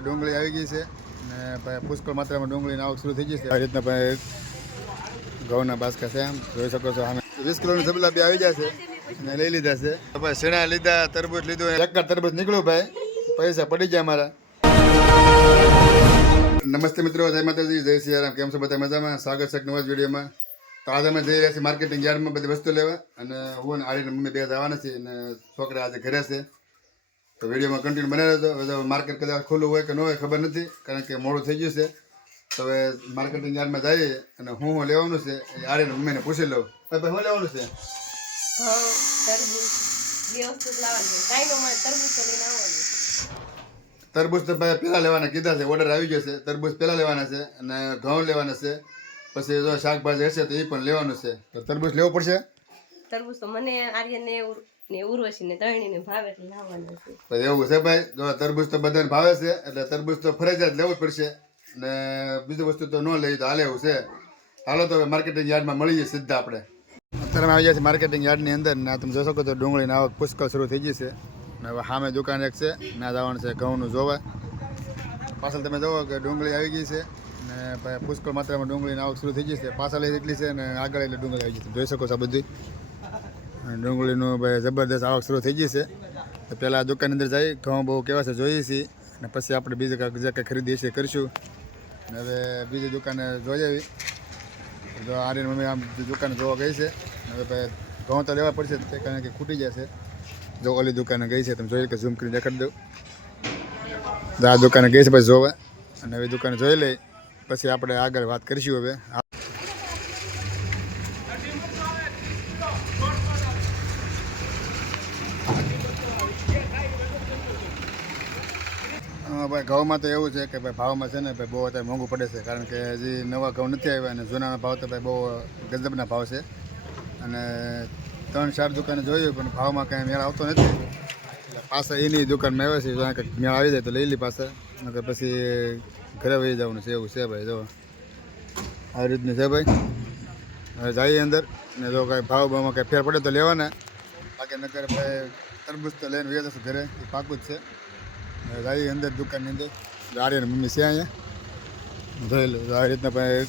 ડુંગળી આવી ગઈ છે ને પુષ્કળ માત્રામાં ડુંગળીની આવક શરૂ થઈ ગઈ છે. આ રીતના ભાઈ ઘઉંના બાસકા છે આમ જોઈ શકો છો સામે. વીસ કિલોની સબલા બી આવી જાય છે ને લઈ લીધા છે. ભાઈ શેણા લીધા તરબૂચ લીધું એક તરબૂચ નીકળ્યું ભાઈ. પૈસા પડી ગયા મારા. નમસ્તે મિત્રો જય માતાજી જય સિયારામ કેમ છો બધા મજામાં? સ્વાગત છે નવા વિડીયોમાં. તો આજે અમે જઈ રહ્યા છીએ માર્કેટિંગ યાર્ડમાં બધી વસ્તુ લેવા. અને હું અને આરીને મમ્મી બે જવાના છીએ અને છોકરા આજે ઘરે છે. તો વિડીયોમાં કન્ટિન્યુ બને તો માર્કેટ કદાચ ખુલ્લું હોય કે ન હોય ખબર નથી કારણ કે મોડું થઈ ગયું છે. તો હવે માર્કેટિંગ યાર્ડમાં જઈએ અને હું હું લેવાનું છે એ આરીને મમ્મીને પૂછી લઉં. ભાઈ હું શું લેવાનું છે? તરબૂચ તો ભાઈ પહેલાં લેવાના કીધા છે ઓર્ડર આવી ગયો છે. તરબૂચ પહેલાં લેવાના છે અને ઘઉં લેવાના છે. પછી જો શાકભાજી હશે તો એ પણ લેવાનું છે. તો તરબૂચ લેવું પડશે? તરબૂચ તો મને આર્યને ને ઉર્વશી ને ત્રણેયને ભાવે એટલે લાવવાનું છે. એવું છે ભાઈ, જો તરબૂચ તો બધાને ભાવે છે, એટલે તરબૂચ તો ફરજિયાત લેવું જ પડશે. ને બીજી વસ્તુ તો ન લઈ તો હાલે એવું છે. હાલો તો હવે માર્કેટિંગ યાર્ડમાં મળીએ સીધા આપણે. અત્યારે આવી ગયા છે માર્કેટિંગ યાર્ડની અંદર ને તમે જોઈ શકો તો ડુંગળીની આવક પુષ્કળ શરૂ થઈ ગઈ છે. ને હવે સામે દુકાન એક છે, ના જવાનું છે ઘઉંનું જોવા. પાછળ તમે જુઓ કે ડુંગળી આવી ગઈ છે, ને પુષ્કળ માત્રામાં ડુંગળીની આવક શરૂ થઈ ગઈ છે. પાછળ એટલી છે ને આગળ એટલે ડુંગળી આવી ગઈ છે. જોઈ શકો છો બધી. ડુંગળીનું ભાઈ જબરદસ્ત આવક શરૂ થઈ ગઈ છે. તો પહેલાં દુકાનની અંદર જઈ, ઘઉં બહુ કેવા છે જોઈએ છીએ અને પછી આપણે બીજે કાંઈક જે કંઈ ખરીદી છીએ કરીશું. હવે બીજી દુકાને જોઈ આવી. જો આર્યન મમ્મી આમ દુકાને જોવા ગઈ છે. હવે ભાઈ ઘઉં તો લેવા પડશે તે કારણ કે ખૂટી જશે જો ઓલી દુકાને ગઈ છે, તમે જોઈએ કે ઝૂમ કરીને દેખાડી દઉં. આ દુકાને ગઈ છે પછી જોવા. અને હવે દુકાને જોઈ લઈ. પછી આપણે આગળ વાત કરીશું હવે. ભાઈ, ઘઉંમાં તો એવું છે કે ભાઈ ભાવમાં છે ને ભાઈ બહુ અત્યારે મોંઘું પડે છે, કારણ કે હજી નવા ઘઉં નથી આવ્યા અને જૂનાના ભાવ તો ભાઈ બહુ ગજબના ભાવ છે. અને ત્રણ ચાર દુકાને જોયું, પણ ભાવમાં કાંઈ મેળ આવતો નથી. પાછા એની દુકાનમાં આવે છે કંઈક મેળ આવી જાય તો લઈ લી પાસે નકર પછી ઘરે વહી જવાનું છે, એવું છે ભાઈ, જો. આવી રીતનું છે ભાઈ. હવે જઈએ અંદર, ને જો કાંઈ ભાવ ભાવમાં કાંઈ ફેર પડે તો લેવાના. બાકી નકર ભાઈ તરબૂચ તો લઈને વહી જશું ઘરે, એ પાકું જ છે. હવે જઈએ અંદર દુકાનની અંદર આર્યન મમ્મી છે અહીંયા. જોઈ લો તો આ રીતના ભાઈ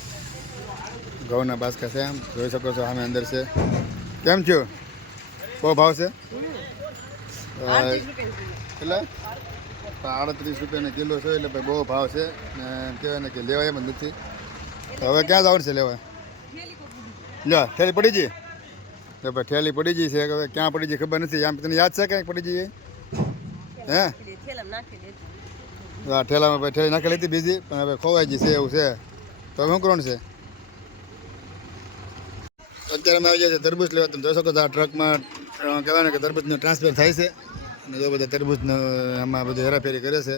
ઘઉંના બાસકા છે આમ. જોઈ શકો છો સામે અંદર છે. કેમ છો? બહુ ભાવ છે? અ, કેટલા? આડત્રીસ રૂપિયાના કિલો છે એટલે ભાઈ બહુ ભાવ છે. ને એમ કહેવાય ને કે લેવાય એમ જ નથી. તો હવે ક્યાં જવાનું છે લેવા? લ્યો થેલી પડી ગઈ? તો ભાઈ થેલી પડી ગઈ છે. કે હવે ક્યાં પડી ગઈ ખબર નથી. આમ તને યાદ છે ક્યાંક પડી ગઈ હે? આ ઠેલામાં ભાઈ ઠેલી નાખેલી હતી બીજી પણ હવે ખોવાઈ ગઈ છે એવું છે. તો હવે શું છે? અત્યારે અમે આવી જાય છે તરબૂચ લેવા. તમે જોઈ શકો છો આ ટ્રકમાં કહેવાય ને કે તરબૂચનું ટ્રાન્સફર થાય છે. અને જો બધા તરબૂચનું આમાં બધું હેરાફેરી કરે છે.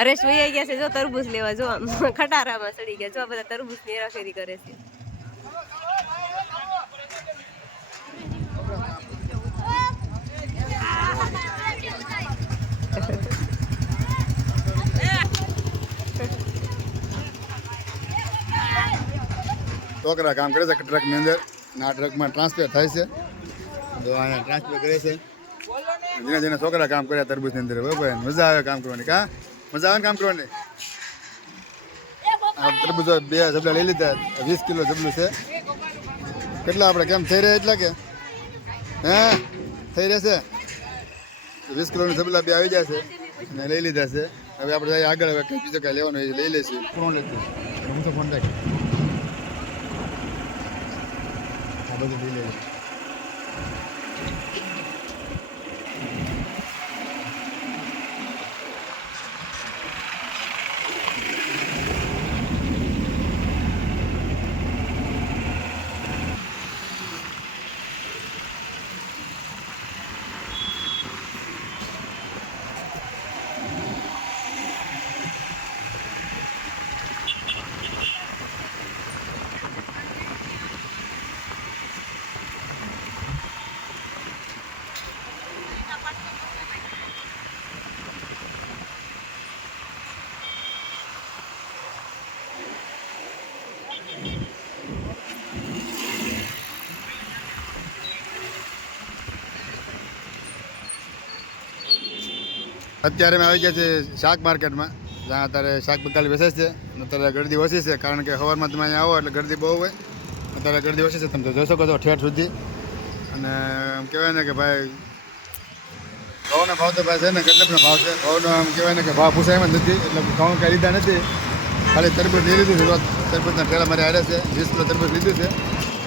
હરેશ ભાઈ ગયા છે જો તરબૂચ લેવા જો ખટારામાં ચડી ગયા જો બધા તરબૂચની હેરાફેરી કરે છે. છોકરા કામ કરે છે ટ્રકની અંદર આ ટ્રકમાં ટ્રાન્સફર થાય છે. તો અહીંયા ટ્રાન્સફર કરે છે. જેને જેને છોકરા કામ કર્યા તરબૂજની અંદર, બરાબર? મજા આવે કામ કરવાની. કા? મજા આવે કામ કરવાની? આ તરબૂચ બે જબલા લઈ લીધા, વીસ કિલો જબલું છે. કેટલા આપણે કેમ થઈ રહ્યા એટલા કે? હે? થઈ રહેશે વીસ કિલોના જબલા બે આવી જશે અને લઈ લીધા છે. હવે આપણે આગળ, હવે કંઈ બીજું કાંઈ લેવાનું લઈ લઈશું. કોણ લેતું. હું તો ફોન રાખ આ અત્યારે અમે આવી ગયા છે શાક માર્કેટમાં, જ્યાં અત્યારે શાક બકાલી વેચે છે અને અત્યારે ગરદી ઓછી છે, કારણ કે હવારમાં તમે અહીંયા આવો એટલે ગરદી બહુ હોય. અત્યારે ગરદી ઓછી છે, તમે જોઈ શકો છો ઠેઠ સુધી. અને એમ કહેવાય ને કે ભાઈ, ઘઉંના ભાવ તો ભાઈ છે ને કેટલાકનો ભાવ છે. ઘઉંનો આમ કહેવાય ને કે ભાવ પૂછાય એમ નથી, એટલે ઘઉં કાંઈ લીધા નથી. ખાલી તરબૂચ લઈ લીધું છે તરબૂજના ઠેલા મારે હારે છે, વીસ કિલો તરબૂચ લીધું છે.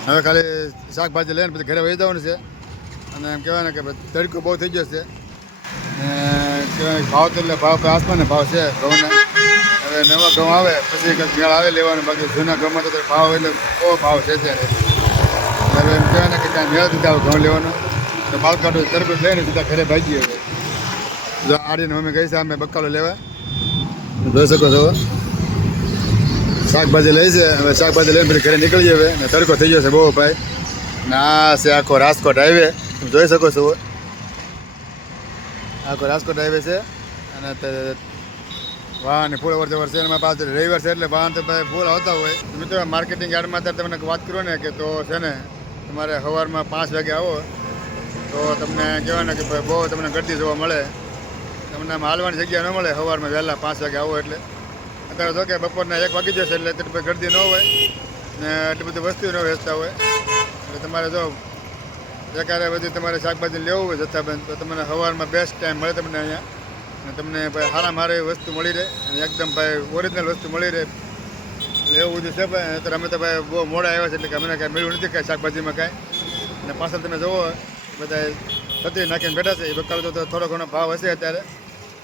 હવે ખાલી શાકભાજી લઈને પછી ઘરે વહી જવાનું છે. અને એમ કહેવાય ને કે તડકો બહુ થઈ ગયો છે. ને કહેવાય કે ભાવ તો એટલે ભાવ તો ભાવ છે ઘઉંના હવે નવા ઘઉં આવે, પછી કંઈક મેળ આવે લેવાનો, બાકી જૂના ઘઉંમાં તો ભાવ એટલે બહુ ભાવ છે ત્યારે હવે એમ કહેવાય ને કે ત્યાં મેળ દીધા ઘઉં લેવાનો. તો બાલકાટો તરબૂચ લઈને સીધા ઘરે ભાગીએ હવે. જો આડીને અમે ગઈ છે અમે બકાલો લેવા. જોઈ શકો છો. શાકભાજી લઈ છે, હવે શાકભાજી લઈને પછી ઘરે નીકળી હવે. ને તડકો થઈ ગયો છે બહુ ભાઈ. ને છે આખો રાજકોટ હાઈવે તમે જોઈ શકો છો. આખો રાજકોટ હાઈવે છે. અને વાહન ફૂલ અવર જવર છે. એમાં પાછળ રવિવાર છે એટલે વાહન તો ભાઈ ફૂલ આવતા હોય. મિત્રો માર્કેટિંગ યાર્ડમાં અત્યારે તમને વાત કરું ને કે તો છે ને, તમારે સવારમાં પાંચ વાગે આવો. તો તમને કહેવાય ને કે ભાઈ બહુ તમને ગરદી જોવા મળે. તમને આમ હાલવાની જગ્યા ન મળે સવારમાં વહેલા પાંચ વાગે આવો એટલે. અત્યારે જો કે બપોરના એક વાગી જશે એટલે એટલી બધી ગરદી ન હોય. ને એટલી બધી વસ્તુ ન વેચતા હોય. એટલે તમારે જો એકારે બધી તમારે શાકભાજી લેવું હોય જથ્થાબંધ, તો તમને સવારમાં બેસ્ટ ટાઈમ મળે તમને અહીંયા. અને તમને ભાઈ સારા મારે વસ્તુ મળી રહે. અને એકદમ ભાઈ ઓરિજિનલ વસ્તુ મળી રહે. એટલે એવું બધું છે ભાઈ. અત્યારે અમે તો ભાઈ બહુ મોડા આવ્યા છે એટલે કે અમને કાંઈ મળ્યું નથી કાંઈ શાકભાજીમાં કાંઈ. અને પાછળ તમે જુઓ બધા છત્રી નાખીને બેઠા છે. એ બકાલો તો થોડો ઘણો ભાવ હશે અત્યારે.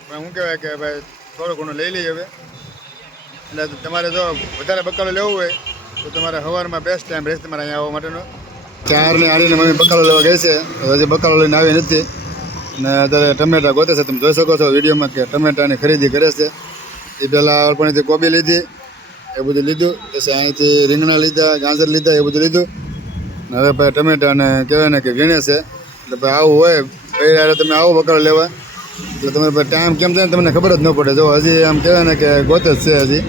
પણ શું કહેવાય કે ભાઈ થોડો ઘણો લઈ લઈએ હવે. એટલે તમારે જો વધારે બકાલો લેવું હોય, તો તમારે સવારમાં બેસ્ટ ટાઈમ રહેશે તમારે અહીંયા આવવા માટેનો. ચાર ને આડીને મમ્મી બકાલો લેવા ગઈ છે. હજી બકાલો લઈને આવી નથી. અને અત્યારે ટમેટા ગોતે છે. તમે જોઈ શકો છો વિડીયોમાં કે ટમેટાની ખરીદી કરે છે. એ પહેલાં અલ્પણીથી કોબી લીધી, એ બધું લીધું. પછી અહીંથી રીંગણા લીધા, ગાજર લીધા, એ બધું લીધું. ને હવે ભાઈ ટમેટાને કહેવાય ને કે વીણે છે. એટલે ભાઈ આવું હોય ભાઈ યારે તમે આવો બકાલો લેવા. એટલે તમારે ભાઈ ટાઈમ કેમ થાય તમને ખબર જ ન પડે. જો હજી આમ કહેવાય ને કે ગોતે જ છે હજી.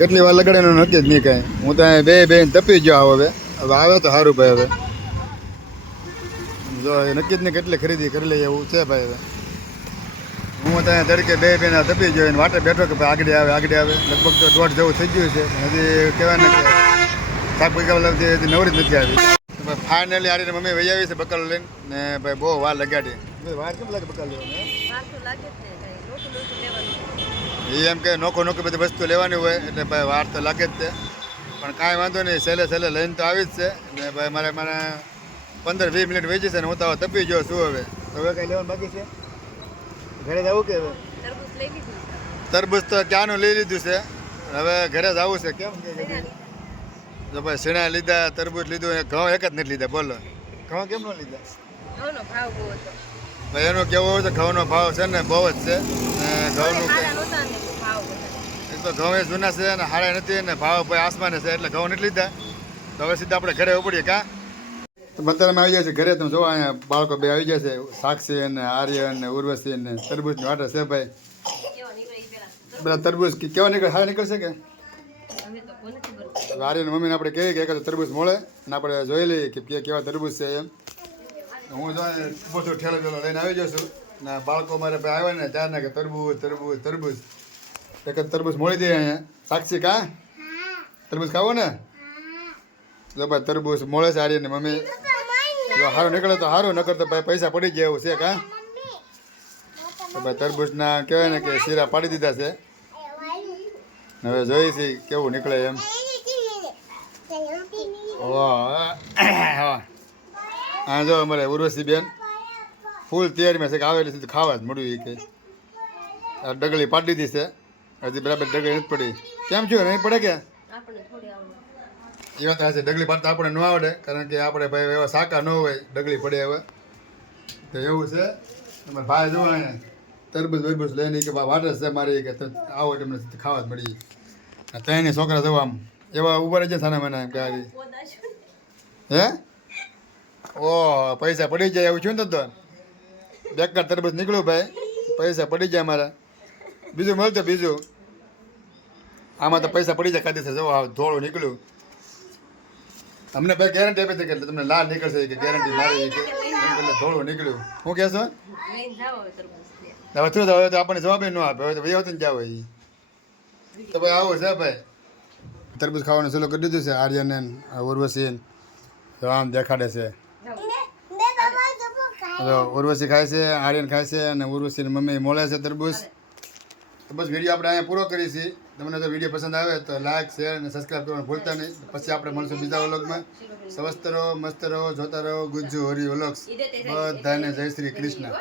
કેટલી વાર લગાડે એનું નક્કી જ નહીં કાંઈ. હું તો બે બે તપી ગયો આવો હવે. હવે આવે તો સારું ભાઈ હવે. જો નક્કી જ નહીં કેટલી ખરીદી કરી લઈએ એવું છે ભાઈ હવે. હું ત્યાં તડકે બે બેના તપી ગયો એને વાટે બેઠો કે ભાઈ આગળ આવે આગળ આવે. લગભગ તો દોઢ જેવું થઈ ગયું છે. હજી કહેવાય ને કે શાક હજી નવરી જ નથી આવી. ફાઇનલી આરીને મમ્મી વહી આવી છે બકલ લઈને. ને ભાઈ બહુ વાર લગાડી. વાર કેમ લાગે બકલ ને લેવાનું. એમ કે નોખો નોખી બધી વસ્તુ લેવાની હોય એટલે ભાઈ વાર તો લાગે જ તે. પણ કાંઈ વાંધો નહીં સહેલે સહેલે લઈને તો આવી જ છે. ને ભાઈ મારે મને પંદર વીસ મિનિટ વેચી છે ને હું તો તપી ગયો છું હવે. તો હવે કંઈ લેવાનું બાકી છે? ઘરે જવું કે હવે? તરબૂચ તો ક્યાંનું લઈ લીધું છે? હવે ઘરે જવું છે કેમ? કે જો ભાઈ સીણા લીધા તરબૂચ લીધું ઘઉં એક જ નથી લીધા બોલો. ઘઉં કેમ ન લીધા? ઘઉંનો ભાવ બહુ હતો. ભાઈ એનું કેવું હોય છે ઘઉંનો ભાવ છે ને બહુ જ છે. ઘઉંનું સારા નહોતા ને બહુ ભાવ બધા એક તો ઘઉં એ જૂના છે અને હારે નથી ને ભાવ ભાઈ આસમાને છે એટલે ઘઉં નથી લીધા. તો હવે સીધા આપણે ઘરે ઉપડીએ કા? અત્યારે આવી જાય છે ઘરે. તમે જોવા અહીંયા બાળકો બે આવી જાય છે. સાક્ષી અને આર્ય ને ઉર્વશી ને તરબૂચની વાટર છે ભાઈ. બધા તરબૂચ કેવા નીકળે? હારા નીકળશે કે. આર્યન મમ્મીને આપણે કહીએ કે એક તરબૂચ મળે ને આપણે જોઈ લઈએ કે કેવા તરબૂચ છે એમ. હું જો ઊભો છું, ઠેલો ઠેલો લઈને આવી જાઉં છું. ને બાળકો મારે આવ્યા ને ત્યારના કે તરબૂચ તરબૂચ તરબૂચ. એક તરબૂચ મળી જાય અહીંયા. સાક્ષી કા? તરબૂચ ખાવો ને? જો ભાઈ, તરબૂચ મળે છે આર્યને મમ્મી. જો સારું નીકળે તો સારું નકર તો ભાઈ પૈસા પડી ગયા એવું છે કા? તો ભાઈ, તરબૂચના કહેવાય ને કે શીરા પાડી દીધા છે. હવે જોઈએ છે કેવું નીકળે એમ. હા જો અમારે ઉર્વશી બેન ફૂલ તૈયારીમાં છે કે આવેલી છે ખાવા જ મળ્યું એ કે. ડગલી પાડી દીધી છે. હજી બરાબર ડગલી નથી પડી. કેમ છું? નહીં પડે કે? એ વાત છે ડગલી પડતા આપણે ન આવડે કારણ કે આપણે ભાઈ એવા સાકા ન હોય ડગલી પડે હવે. તો એવું છે તમારે ભાઈ જો તરબૂજ બરબૂજ લઈને કે વાટર વાટે છે મારી કે આવો તમને મને ખાવા જ મળી ત્રણેય છોકરા જવા આમ એવા ઊભા રહી જાય સાના મને એમ કે આવી હે? ઓ પૈસા પડી જાય એવું છું ને તો બેકાર તરબૂચ નીકળ્યું ભાઈ પૈસા પડી જાય મારા. બીજું મળશે બીજું. આમાં તો પૈસા પડી જાય કાયદેસર જવા ધોળું નીકળ્યું. અમને ભાઈ ગેરંટી આપી હતી કે તમને લાલ નીકળશે કે ગેરંટી મારી કે ધોળું નીકળ્યું. હું કહેશો? હવે શું હવે તો આપણને જવાબ ન આપે. હવે તો ભાઈ આવતું જાવ એ તો ભાઈ આવો છે ભાઈ. તરબૂચ ખાવાનું સલો કરી દીધું છે આર્યન એન ઉર્વશી ને. તો આમ દેખાડે છે. ઉર્વશી ખાય છે આર્યન ખાય છે અને ઉર્વશીની મમ્મી મોલે છે તરબૂચ. તો બસ વીડિયો આપણે અહીંયા પૂરો કરીએ છીએ. તમને જો વીડિયો પસંદ આવે તો લાઇક શેર અને સબસ્ક્રાઈબ કરવાનું ભૂલતા નહીં. પછી આપણે મળશું બીજા વ્લોગમાં. સ્વસ્થ રહો, મસ્ત રહો, જોતા રહો. ગુજ્જુ હરી વ્લોગ્સ બધાને જય શ્રી કૃષ્ણ.